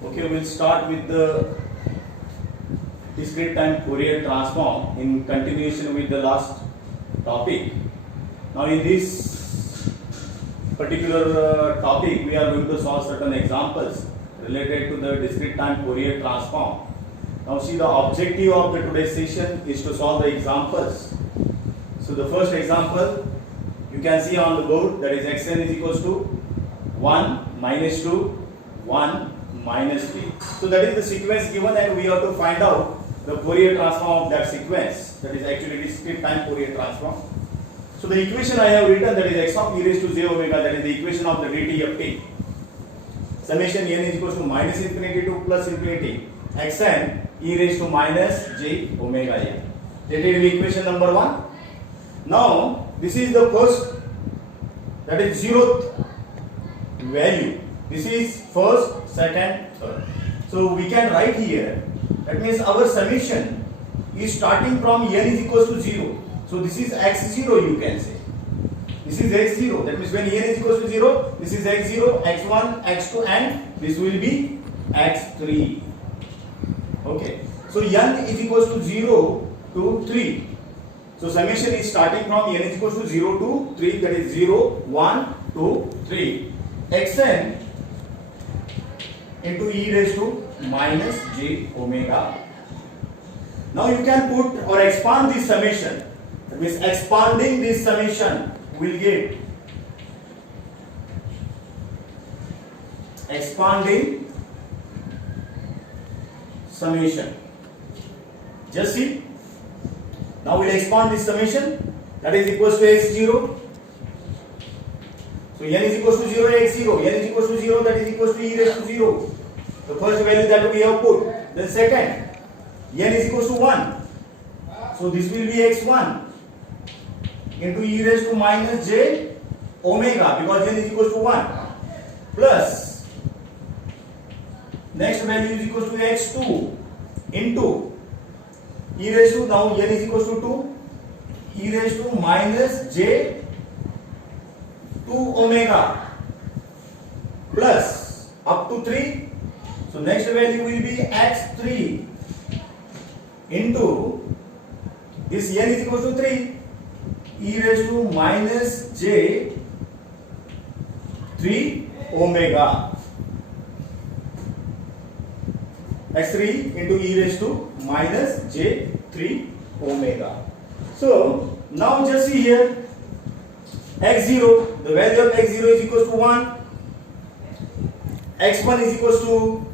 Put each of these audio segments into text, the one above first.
Okay, we'll start with the discrete time Fourier transform in continuation with the last topic. Now in this particular topic we are going to solve certain examples related to the discrete time Fourier transform. Now see, the objective of the today's session is to solve the examples. So the first example you can see on the board, that is xn is equals to 1 minus 2 1 minus 3. So that is the sequence given and we have to find out the Fourier transform of that sequence, that is actually discrete time Fourier transform. So the equation I have written, that is x of e raised to j omega, that is the equation of the dt of t. Summation n is equals to minus infinity to plus infinity xn e raised to minus j omega n. That is the equation number 1. Now this is the first, that is zeroth value. This is first, second, third. So we can write here, that means our summation is starting from n is equals to 0. So this is x0, you can say. This is x0. That means when n is equals to 0, this is x0, x1, x2 and this will be x3. Okay. So n is equals to 0 to 3. So summation is starting from n is equals to 0 to 3, that is 0, 1, 2, 3. xn into e raised to minus j omega. Now you can put or expand this summation. That means expanding this summation will get expanding summation. Just see. Now we'll expand this summation, that is equals to x0. So n is equals to 0, x0. n is equals to 0, that is equals to e raised to 0. The first value that we have put. Then second, n is equals to 1. So this will be x1 into e raised to minus j omega, because n is equals to 1, plus next value is equals to x2 into e raised to, now n is equals to 2, e raised to minus j 2 omega plus up to 3. So next value will be x3 into this n is equals to 3, e raised to minus j 3 omega, x3 into e raised to minus j 3 omega. So now just see here, x0, the value of x0 is equals to 1, x1 is equals to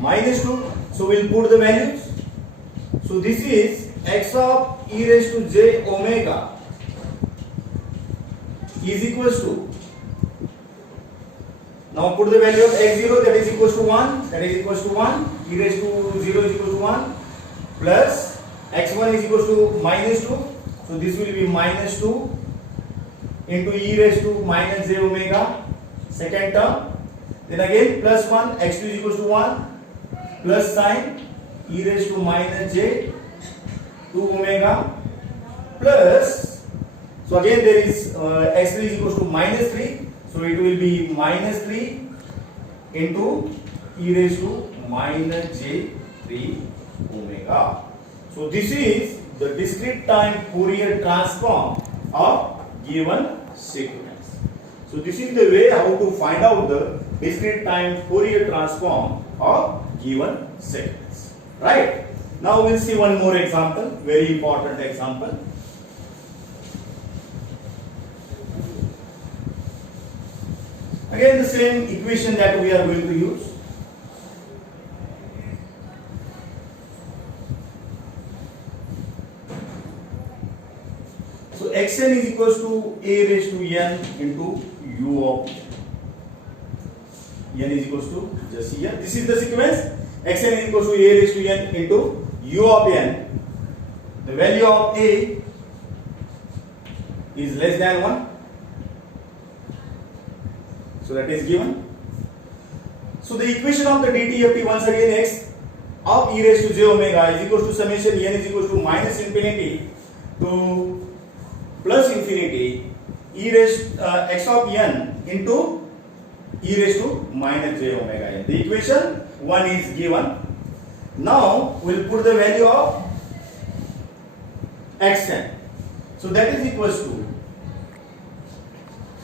minus 2, so we'll put the values. So this is x of e raised to j omega is equals to, now put the value of x0, that is equals to 1, that is equals to 1, e raised to 0 is equals to 1, plus x1 is equals to minus 2, so this will be minus 2 into e raised to minus j omega, second term, then again plus 1, x2 is equals to 1, plus sign e raised to minus j 2 omega, plus, so again there is x3 is equals to minus 3, so it will be minus 3 into e raised to minus j 3 omega. So this is the discrete time Fourier transform of given sequence. So this is the way how to find out the discrete time Fourier transform of given sequence. Right? Now we'll see one more example, very important example. Again the same equation that we are going to use. So xn is equals to a raised to n into u of n is equals to, just here, this is the sequence, xn is equals to a raised to n into u of n. The value of a is less than 1. So that is given. So the equation of the dt of t, once again, x of e raised to j omega is equals to summation n is equals to minus infinity to plus infinity e raised x of n into e raised to minus j omega n. The equation 1 is given. Now we'll put the value of xn. So that is equals to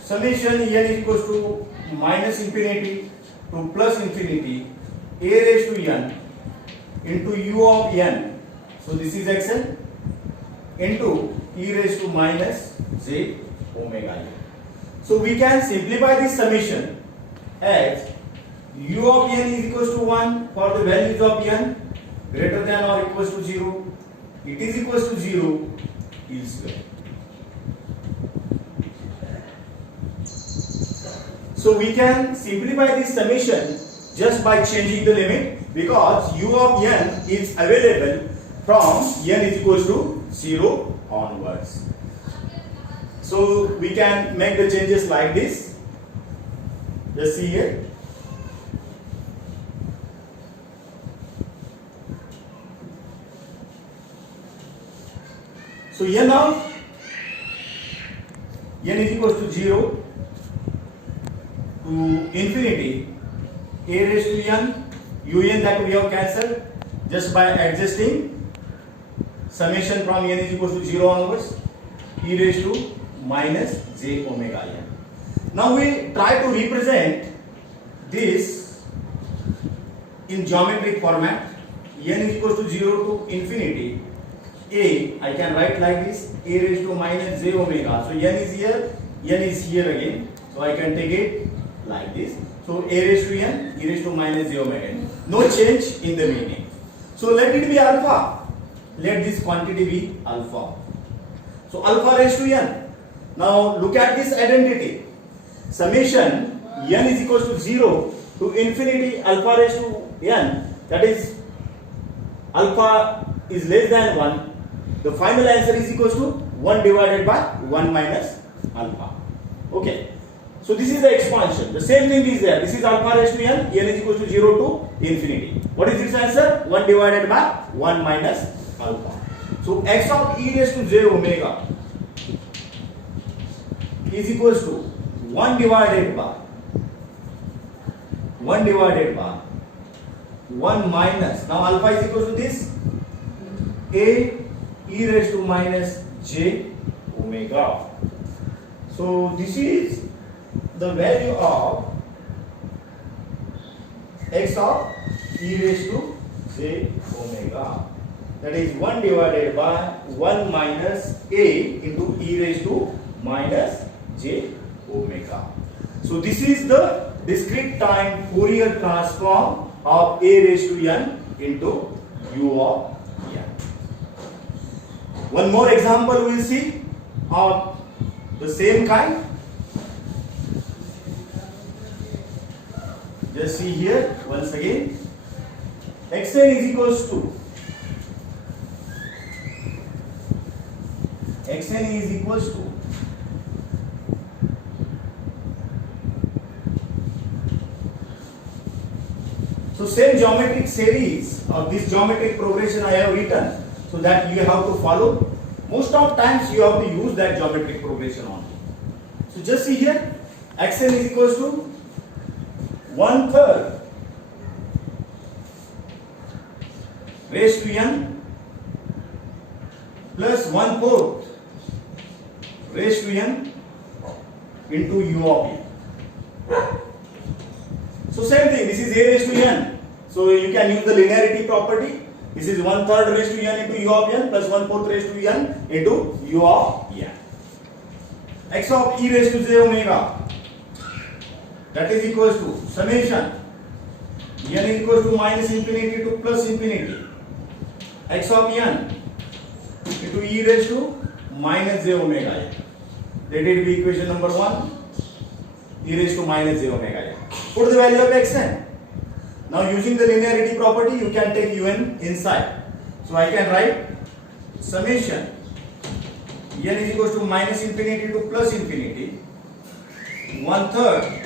summation n is equals to minus infinity to plus infinity a raised to n into u of n. So this is xn into e raised to minus j omega n. So we can simplify this summation as u of n is equals to 1 for the values of n greater than or equals to 0. It is equals to 0 elsewhere. So we can simplify this summation just by changing the limit, because u of n is available from n is equals to 0 onwards. So we can make the changes like this. Just see here. So n of n is equals to 0 to infinity a raised to n, un that we have cancelled just by adjusting summation from n is equals to 0 onwards, e raised to minus j omega n. Now we try to represent this in geometric format. N is equals to 0 to infinity. A, I can write like this, a raised to minus j omega. So n is here again. So I can take it like this. So a raised to n, e raised to minus j omega n. No change in the meaning. So let it be alpha. Let this quantity be alpha. So alpha raised to n. Now look at this identity. Summation n is equals to 0 to infinity alpha raised to n, that is alpha is less than 1. The final answer is equals to 1 divided by 1 minus alpha. Okay. So this is the expansion. The same thing is there. This is alpha raised to n is equals to 0 to infinity. What is its answer? 1 divided by 1 minus alpha. So x of e raised to j omega is equals to 1 divided by 1 minus, now alpha is equals to this, a e raised to minus j omega. So this is the value of x of e raised to j omega, that is 1 divided by 1 minus a into e raised to minus j omega. So this is the discrete time Fourier transform of a raised to n into u of n. One more example we will see of the same kind. Just see here once again. xn is equals to so same geometric series or this geometric progression I have written, so that you have to follow. Most of times you have to use that geometric progression only. So just see here, xn is equals to 1/3 raised to n plus 1/4 raised to n into u of n. So same thing, this is a raised to n. So you can use the linearity property. This is 1/3 raised to n into u of n plus 1/4 raised to n into u of n. X of e raised to j omega, that is equals to summation n is equals to minus infinity to plus infinity x of n into e raised to minus j omega n. Let it be equation number 1, e raised to minus j omega n. Put the value of xn. Now using the linearity property, you can take un inside. So I can write summation n is equals to minus infinity to plus infinity 1/3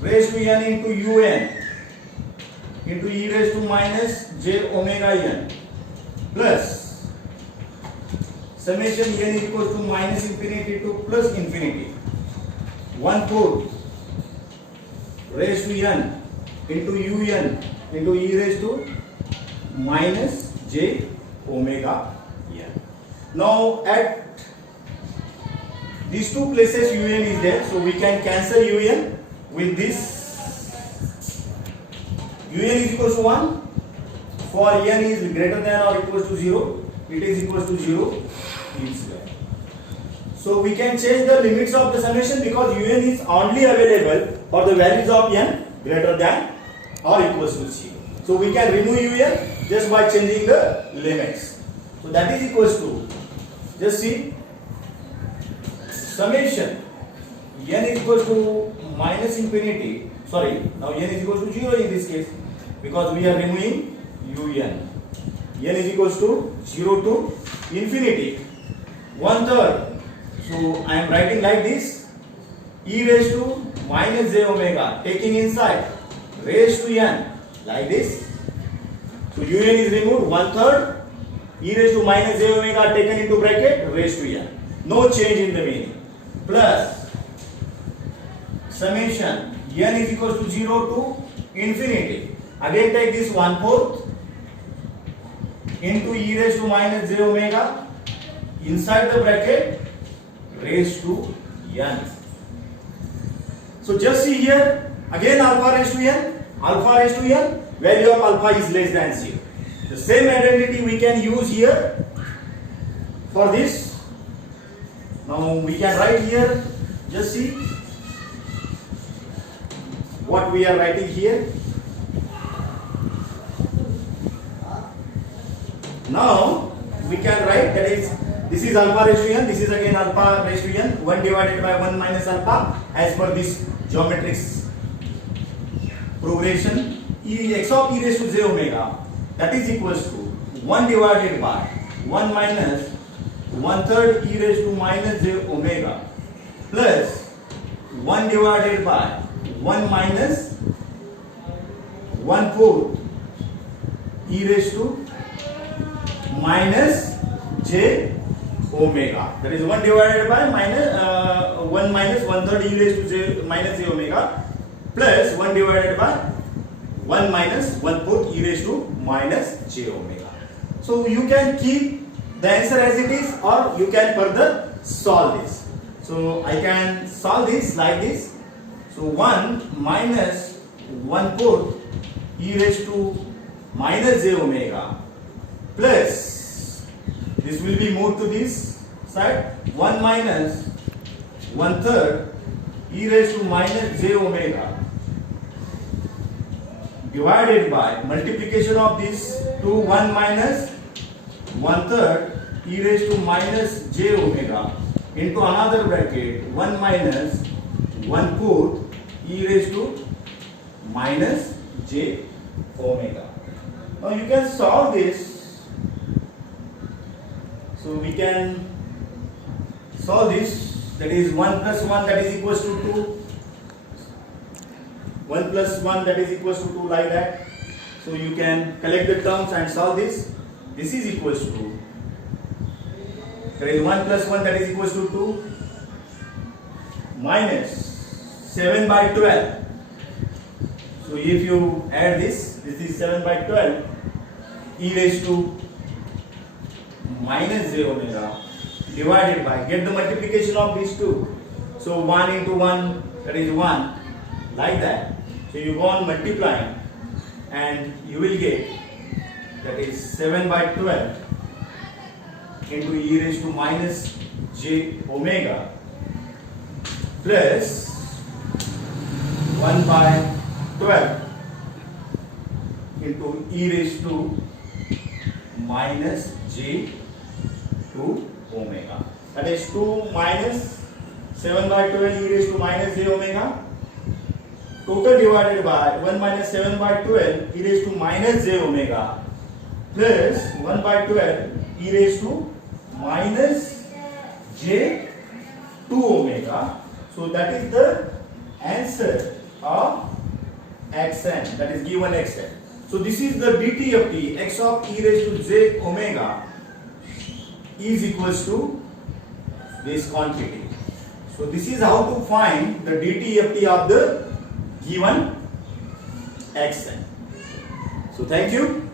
raised to n into un into e raised to minus j omega n plus summation n is equals to minus infinity to plus infinity 1/4 raised to n into un into e raised to minus j omega n. Now at these two places un is there, so we can cancel un with this. Un is equals to 1. For n is greater than or equals to 0, it is equals to 0 elsewhere. So we can change the limits of the summation because un is only available for the values of n greater than or equals to 0. So we can remove un just by changing the limits. So that is equals to, just see, summation n is equals to minus infinity, sorry, now n is equals to 0 in this case because we are removing un. n is equals to 0 to infinity 1/3. So I am writing like this, e raised to minus j omega taking inside raised to n like this. So un is removed 1/3, e raised to minus j omega taken into bracket raised to n. No change in the meaning. Plus summation n is equals to 0 to infinity. Again take this 1/4 into e raised to minus j omega inside the bracket raised to n. So just see here, again alpha raised to n, alpha raised to n, value of alpha is less than 0. The same identity we can use here for this. Now we can write here, just see what we are writing here. Now we can write, that is, this is alpha raised to n, this is again alpha raised to n, 1 divided by 1 minus alpha as per this geometric progression. X of e raised to j omega, that is equals to 1 divided by 1 minus 1/3 e raised to minus j omega plus 1 divided by 1 minus 1/4 e raised to minus j omega, that is 1 divided by 1 minus 1/3 e raised to j minus j omega plus 1 divided by 1 minus 1/4 e raised to minus j omega. So you can keep the answer as it is or you can further solve this. So I can solve this like this. So 1 minus 1/4 e raised to minus j omega plus, this will be moved to this side, 1 minus 1/3 e raised to minus j omega divided by multiplication of this to 1 minus 1/3 e raised to minus j omega into another bracket 1 minus 1/4 e raised to minus j omega. Now you can solve this. So we can solve this, that is 1 plus 1 that is equals to 2. 1 plus 1 that is equals to 2 like that. So you can collect the terms and solve this. This is equals to, that is 1 plus 1 that is equals to 2 minus 7 by 12. So if you add this, this is 7 by 12 e raised to minus j omega divided by, get the multiplication of these two. So 1 into 1, that is 1, like that. So you go on multiplying and you will get, that is 7 by 12 into e raised to minus j omega plus 1 by 12 into e raised to minus j to omega. That is 2 minus 7 by 12 e raised to minus j omega total divided by 1 minus 7 by 12 e raised to minus j omega plus 1 by 12 e raised to minus j to omega. So that is the answer of xn, that is given xn. So this is the dt of t, x of e raised to j omega is equals to this quantity. So this is how to find the dt of t of the given xn. So thank you.